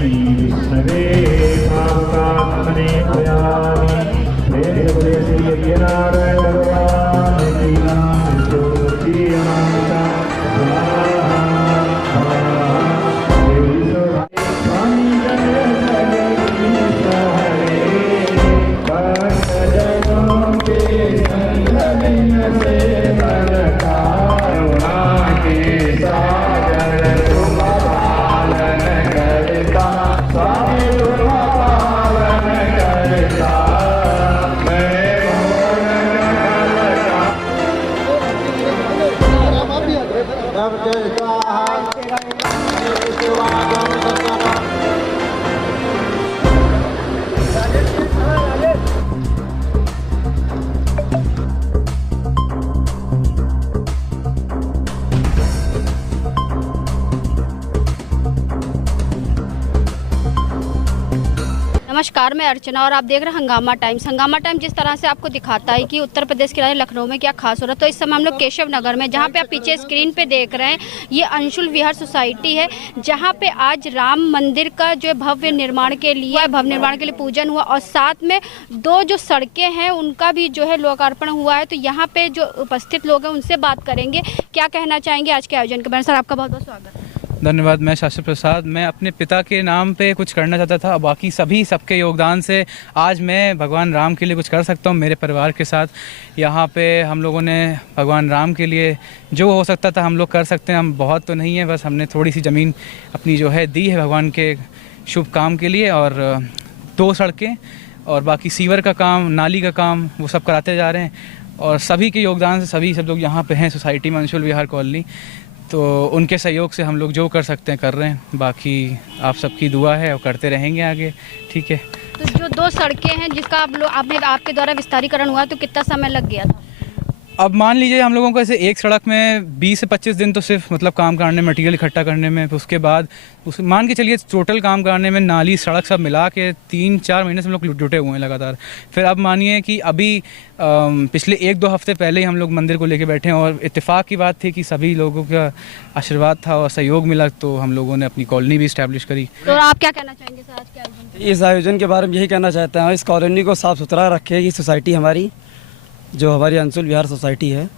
विष्णवे भावकात्मने भयामि मेरे बोले श्री नारायण भगवान की नाम ज्योति अनंता नमस्कार, मैं अर्चना और आप देख रहे हैं हंगामा टाइम्स। हंगामा टाइम्स जिस तरह से आपको दिखाता है कि उत्तर प्रदेश के राज्य लखनऊ में क्या खास हो रहा है, तो इस समय हम लोग केशव नगर में, जहां पे आप पीछे स्क्रीन पे देख रहे हैं, ये अंशुल विहार सोसाइटी है, जहां पे आज राम मंदिर का जो भव्य निर्माण के लिए पूजन हुआ और साथ में दो जो सड़कें हैं उनका भी जो है लोकार्पण हुआ है। तो यहाँ पे जो उपस्थित लोग हैं उनसे बात करेंगे, क्या कहना चाहेंगे आज के आयोजन के बारे में। सर, आपका बहुत बहुत स्वागत है। धन्यवाद। मैं शास्त्री प्रसाद, मैं अपने पिता के नाम पे कुछ करना चाहता था, बाकी सबके योगदान से आज मैं भगवान राम के लिए कुछ कर सकता हूँ। मेरे परिवार के साथ यहाँ पे हम लोगों ने भगवान राम के लिए जो हो सकता था हम लोग कर सकते हैं। हम बहुत तो नहीं है, बस हमने थोड़ी सी ज़मीन अपनी जो है दी है भगवान के शुभ काम के लिए, और 2 सड़कें और बाकी सीवर का काम, नाली का काम, वो सब कराते जा रहे हैं। और सभी के योगदान से सब लोग यहाँ पे हैं सोसाइटी में, अंशुल विहार कॉलोनी, तो उनके सहयोग से हम लोग जो कर सकते हैं कर रहे हैं। बाकी आप सबकी दुआ है और करते रहेंगे आगे। ठीक है। तो जो 2 सड़कें हैं जिसका आपके द्वारा विस्तारीकरण हुआ, तो कितना समय लग गया था? अब मान लीजिए हम लोगों को ऐसे एक सड़क में 20 से 25 दिन तो सिर्फ मतलब काम करने, मटेरियल इकट्ठा करने में, उसके बाद उस मान के चलिए टोटल काम करने में नाली सड़क सब मिला के 3-4 महीने से हम लोग जुटे हुए हैं लगातार। फिर अब मानिए कि अभी पिछले 1-2 हफ्ते पहले ही हम लोग मंदिर को लेके बैठे हैं, और इत्तेफाक की बात थी कि सभी लोगों का आशीर्वाद था और सहयोग मिला, तो हम लोगों ने अपनी कॉलोनी भी इस्टेब्लिश करी। तो आप क्या कहना चाहेंगे सर आज के आयोजन? इस आयोजन के बारे में यही कहना चाहता हूँ, इस कॉलोनी को साफ़ सुथरा रखेगी सोसाइटी हमारी, जो हमारी अंशुल विहार सोसाइटी है,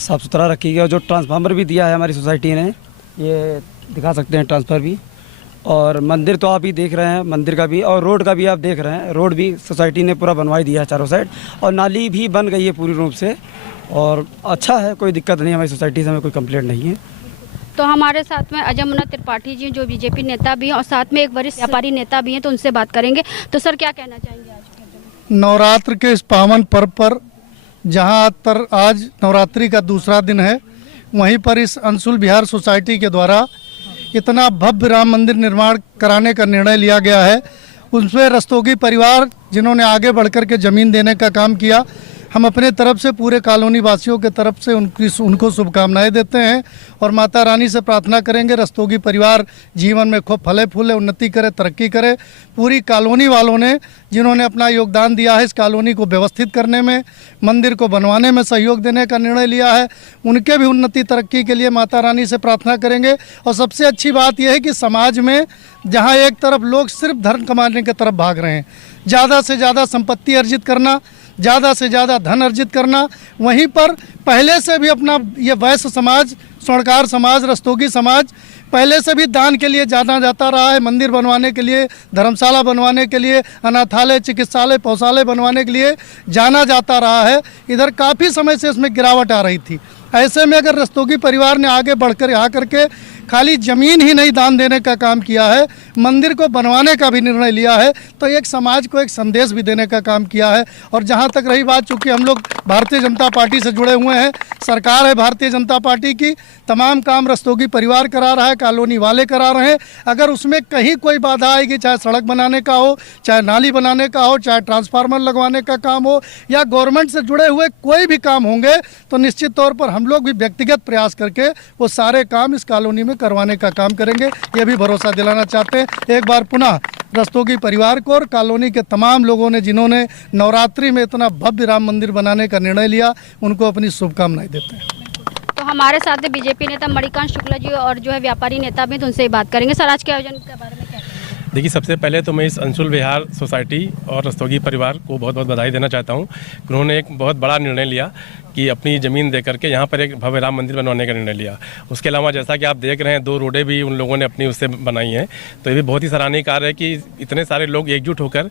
साफ़ सुथरा रखी गई। और जो ट्रांसफार्मर भी दिया है हमारी सोसाइटी ने, ये दिखा सकते हैं ट्रांसफर भी, और मंदिर तो आप ही देख रहे हैं, मंदिर का भी, और रोड का भी आप देख रहे हैं, रोड भी सोसाइटी ने पूरा बनवाई दिया है चारों साइड, और नाली भी बन गई है पूरी रूप से, और अच्छा है, कोई दिक्कत नहीं, हमारी सोसाइटी से हमें कोई कंप्लेंट नहीं है। तो हमारे साथ में अजय मुन्ना त्रिपाठी जी, जो बीजेपी नेता भी हैं और साथ में एक वरिष्ठ व्यापारी नेता भी हैं, तो उनसे बात करेंगे। तो सर, क्या कहना चाहेंगे आज? नवरात्र के इस पावन पर्व पर, जहां पर आज नवरात्रि का दूसरा दिन है, वहीं पर इस अंशुल विहार सोसाइटी के द्वारा इतना भव्य राम मंदिर निर्माण कराने का निर्णय लिया गया है। उनसे रस्तोगी परिवार जिन्होंने आगे बढ़कर के ज़मीन देने का काम किया, हम अपने तरफ से पूरे कॉलोनी वासियों के तरफ से उनको शुभकामनाएं देते हैं और माता रानी से प्रार्थना करेंगे रस्तोगी परिवार जीवन में खूब फले फूले, उन्नति करे, तरक्की करे। पूरी कॉलोनी वालों ने जिन्होंने अपना योगदान दिया है इस कॉलोनी को व्यवस्थित करने में, मंदिर को बनवाने में सहयोग देने का निर्णय लिया है, उनके भी उन्नति तरक्की के लिए माता रानी से प्रार्थना करेंगे। और सबसे अच्छी बात यह है कि समाज में जहाँ एक तरफ लोग सिर्फ धर्म कमाने की तरफ भाग रहे हैं, ज़्यादा से ज़्यादा संपत्ति अर्जित करना, ज़्यादा से ज़्यादा धन अर्जित करना, वहीं पर पहले से भी अपना ये वैश्य समाज, स्वर्णकार समाज, रस्तोगी समाज पहले से भी दान के लिए जाना जाता रहा है, मंदिर बनवाने के लिए, धर्मशाला बनवाने के लिए, अनाथालय, चिकित्सालय, पौषालय बनवाने के लिए जाना जाता रहा है। इधर काफ़ी समय से इसमें गिरावट आ रही थी। ऐसे में अगर रस्तोगी परिवार ने आगे बढ़कर यहाँ करके खाली ज़मीन ही नहीं दान देने का काम किया है, मंदिर को बनवाने का भी निर्णय लिया है, तो एक समाज को एक संदेश भी देने का काम किया है। और जहाँ तक रही बात, चूँकि हम लोग भारतीय जनता पार्टी से जुड़े हुए हैं, सरकार है भारतीय जनता पार्टी की, तमाम काम रस्तोगी परिवार करा रहा है, कॉलोनी वाले करा रहे हैं। अगर उसमें कहीं कोई बाधा आएगी, चाहे सड़क बनाने का हो, चाहे नाली बनाने का हो, चाहे ट्रांसफार्मर लगवाने का काम हो, या गवर्नमेंट से जुड़े हुए कोई भी काम होंगे, तो निश्चित तौर पर हम लोग भी व्यक्तिगत प्रयास करके वो सारे काम इस कॉलोनी में करवाने का काम करेंगे, ये भी भरोसा दिलाना चाहते हैं। एक बार पुनः रस्तोगी परिवार को और कॉलोनी के तमाम लोगों ने जिन्होंने नवरात्रि में इतना भव्य राम मंदिर बनाने का निर्णय लिया, उनको अपनी शुभकामनाएं देते हैं। तो हमारे साथ बीजेपी नेता मणिकांत शुक्ला जी और जो है व्यापारी नेता भी, तो उनसे ही बात करेंगे। सर, आज के आयोजन के बारे में क्या? देखिए, सबसे पहले तो मैं इस अंशुल विहार सोसाइटी और रस्तोगी परिवार को बहुत बहुत बधाई देना चाहता हूँ। उन्होंने एक बहुत बड़ा निर्णय लिया कि अपनी ज़मीन दे करके यहाँ पर एक भव्य राम मंदिर बनवाने का निर्णय लिया। उसके अलावा जैसा कि आप देख रहे हैं 2 रोडें भी उन लोगों ने अपनी उससे बनाई हैं, तो ये भी बहुत ही सराहनीय कार्य है कि इतने सारे लोग एकजुट होकर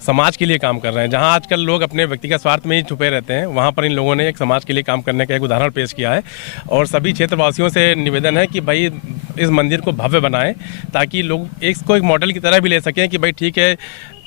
समाज के लिए काम कर रहे हैं। जहाँ आजकल लोग अपने व्यक्तिगत स्वार्थ में ही छुपे रहते हैं, वहाँ पर इन लोगों ने एक समाज के लिए काम करने का एक उदाहरण पेश किया है। और सभी क्षेत्रवासियों से निवेदन है कि भाई इस मंदिर को भव्य बनाएं, ताकि लोग इसको एक मॉडल की तरह भी ले सकें कि भाई ठीक है,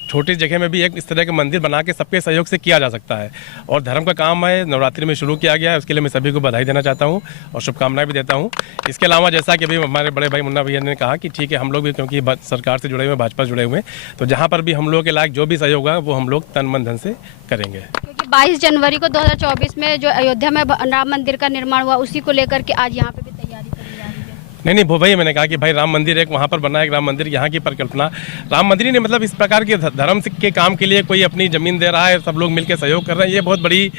छोटी जगह में भी एक इस तरह के मंदिर बना के सबके सहयोग से किया जा सकता है। और धर्म का काम है, नवरात्रि में शुरू किया गया है, उसके लिए मैं सभी को बधाई देना चाहता हूँ और शुभकामनाएं भी देता हूँ। इसके अलावा जैसा कि अभी हमारे बड़े भाई मुन्ना भैया ने कहा कि ठीक है, हम लोग भी क्योंकि सरकार से जुड़े हुए, भाजपा से जुड़े हुए, तो जहाँ पर भी हम लोग के लायक जो भी सहयोग है वो हम लोग तन मन धन से करेंगे। क्योंकि 22 जनवरी को 2024 में जो अयोध्या में राम मंदिर का निर्माण हुआ, उसी को लेकर के आज यहाँ पे भी तैयारी करी जा रही है। नहीं, वो भाई मैंने कहा कि भाई राम मंदिर एक वहाँ पर बना है, एक राम मंदिर यहाँ की परिकल्पना राम मंदिर ही नहीं, मतलब इस प्रकार के धर्म के काम के लिए कोई अपनी ज़मीन दे रहा है, सब लोग मिलकर सहयोग कर रहे हैं, ये बहुत बड़ी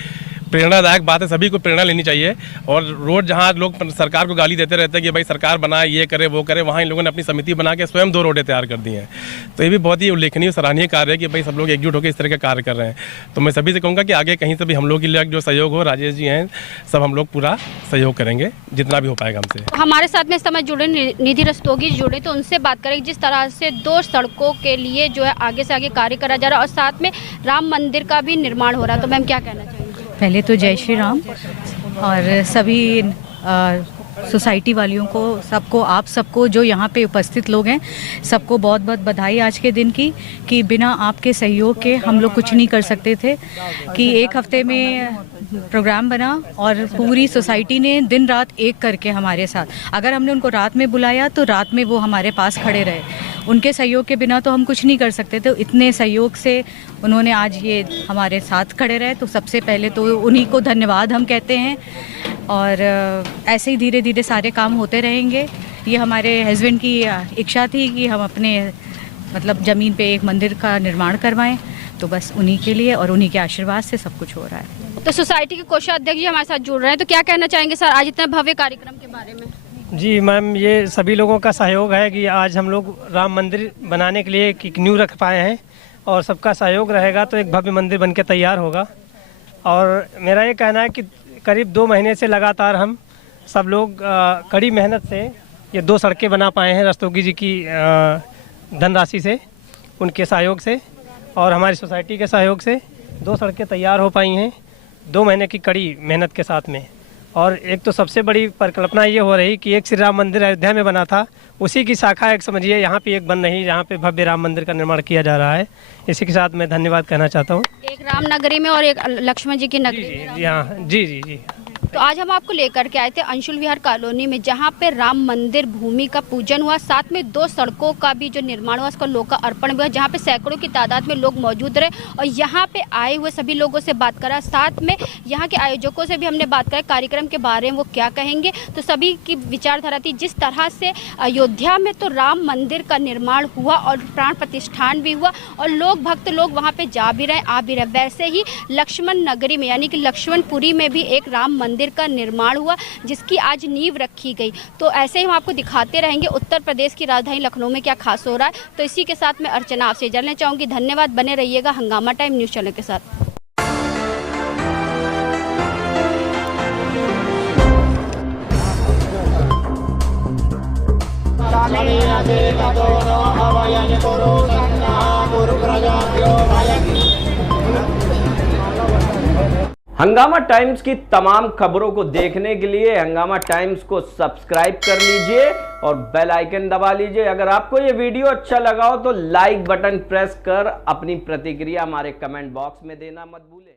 प्रेरणादायक बात है। सभी को प्रेरणा लेनी चाहिए। और रोज जहाँ लोग सरकार को गाली देते रहते हैं कि भाई सरकार बनाए, ये करे वो करे, वहाँ इन लोगों ने अपनी समिति बना के स्वयं 2 रोडें तैयार कर दी हैं। तो ये भी बहुत ही उल्लेखनीय सराहनीय कार्य है कि भाई सब लोग एकजुट होकर इस तरह का कार्य कर रहे हैं। तो मैं सभी से कहूँगा कि आगे कहीं से भी हम लोग के लिए जो सहयोग हो, राजेश जी हैं, सब हम लोग पूरा सहयोग करेंगे जितना भी हो पाएगा हमसे। हमारे साथ में इस समय जुड़े निधि रस्तोगी जुड़े, तो उनसे बात करेंगे जिस तरह से 2 सड़कों के लिए जो है आगे से आगे कार्य करा जा रहा है और साथ में राम मंदिर का भी निर्माण हो रहा है, तो मैम क्या कहना चाहेंगे? पहले तो जय श्री राम और सभी सोसाइटी वालियों को, सबको, आप सबको जो यहाँ पे उपस्थित लोग हैं, सबको बहुत बहुत बधाई आज के दिन की, कि बिना आपके सहयोग के हम लोग कुछ नहीं कर सकते थे। कि 1 हफ्ते में प्रोग्राम बना और पूरी सोसाइटी ने दिन रात एक करके हमारे साथ, अगर हमने उनको रात में बुलाया तो रात में वो हमारे पास खड़े रहे। उनके सहयोग के बिना तो हम कुछ नहीं कर सकते थे। इतने सहयोग से उन्होंने आज ये हमारे साथ खड़े रहे, तो सबसे पहले तो उन्हीं को धन्यवाद हम कहते हैं। और ऐसे ही धीरे धीरे सारे काम होते रहेंगे। ये हमारे हस्बैंड की इच्छा थी कि हम अपने मतलब ज़मीन पे एक मंदिर का निर्माण करवाएं, तो बस उन्हीं के लिए और उन्हीं के आशीर्वाद से सब कुछ हो रहा है। तो सोसाइटी के कोषाध्यक्ष जी हमारे साथ जुड़ रहे हैं, तो क्या कहना चाहेंगे सर आज इतने भव्य कार्यक्रम के बारे में? जी मैम, ये सभी लोगों का सहयोग है कि आज हम लोग राम मंदिर बनाने के लिए एक नींव रख पाए हैं, और सबका सहयोग रहेगा तो एक भव्य मंदिर बनके तैयार होगा। और मेरा ये कहना है कि करीब 2 महीने से लगातार हम सब लोग कड़ी मेहनत से ये 2 सड़कें बना पाए हैं, रस्तोगी जी की धनराशि से, उनके सहयोग से और हमारी सोसाइटी के सहयोग से 2 सड़कें तैयार हो पाई हैं 2 महीने की कड़ी मेहनत के साथ में। और एक तो सबसे बड़ी परिकल्पना ये हो रही कि एक श्री राम मंदिर अयोध्या में बना था, उसी की शाखा एक समझिए यहाँ पे एक बन रही, जहाँ पे भव्य राम मंदिर का निर्माण किया जा रहा है। इसी के साथ मैं धन्यवाद कहना चाहता हूँ। एक राम नगरी में और एक लक्ष्मण जी की नगरी में। जी हाँ, जी जी जी। तो आज हम आपको लेकर के आए थे अंशुल विहार कॉलोनी में, जहाँ पे राम मंदिर भूमि का पूजन हुआ, साथ में 2 सड़कों का भी जो निर्माण हुआ उसका लोकार्पण भी हुआ, जहाँ पे सैकड़ों की तादाद में लोग मौजूद रहे और यहाँ पे आए हुए सभी लोगों से बात करा। साथ में यहाँ के आयोजकों से भी हमने बात करा कार्यक्रम के बारे में, वो क्या कहेंगे। तो सभी की विचारधारा थी, जिस तरह से अयोध्या में तो राम मंदिर का निर्माण हुआ और प्राण प्रतिष्ठान भी हुआ और लोग भक्त लोग वहाँ पे जा भी रहे, आ भी रहे, वैसे ही लक्ष्मण नगरी में यानी कि लक्ष्मणपुरी में भी एक राम मंदिर का निर्माण हुआ, जिसकी आज नींव रखी गई। तो ऐसे ही हम आपको दिखाते रहेंगे उत्तर प्रदेश की राजधानी लखनऊ में क्या खास हो रहा है। तो इसी के साथ मैं अर्चना आपसे जानना चाहूँगी। धन्यवाद, बने रहिएगा हंगामा टाइम न्यूज़ चैनल के साथ। हंगामा टाइम्स की तमाम खबरों को देखने के लिए हंगामा टाइम्स को सब्सक्राइब कर लीजिए और बेल आइकन दबा लीजिए। अगर आपको ये वीडियो अच्छा लगा हो तो लाइक बटन प्रेस कर अपनी प्रतिक्रिया हमारे कमेंट बॉक्स में देना मत भूलें।